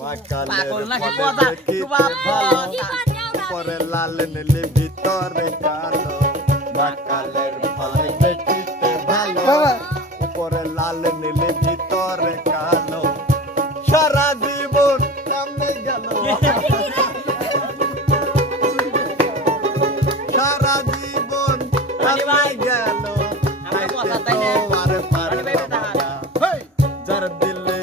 পাগল নাকি কথা পরে লাল নীলে ভিতরে কালো মাকালের ফলে দেখিতে ভালো উপরে লাল নীলে ভিতরে কালো সারা জীবন সামনে গেল সারা জীবন সামনে গেল আর পারে যার দিলে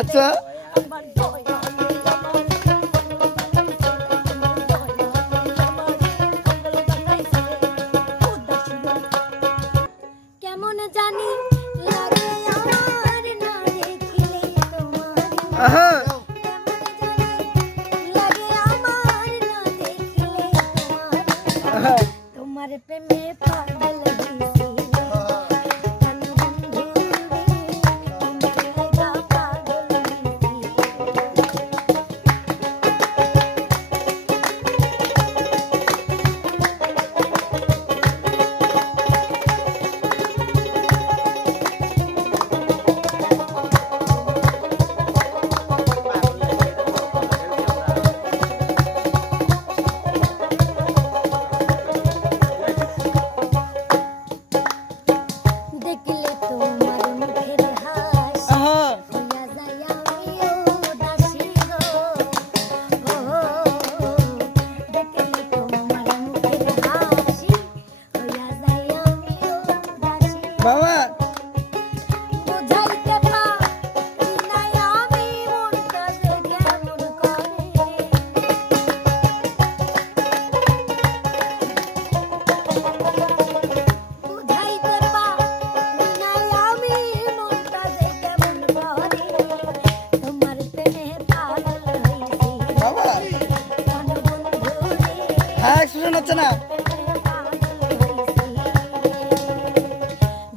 আচ্ছা কেমন জানি লাগে আমার না দেখলে তোমার লাগে আমার না দেখলে তোমার প্রেমে পাগল হইছি না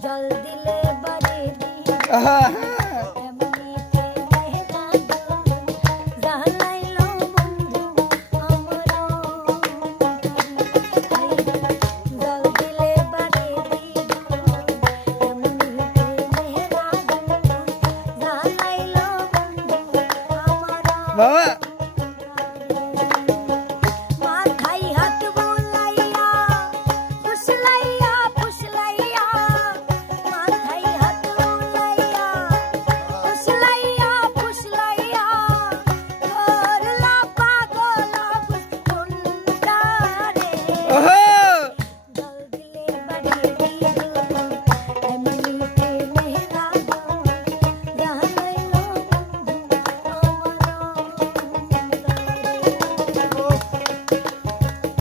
জল দিলে বাড়ি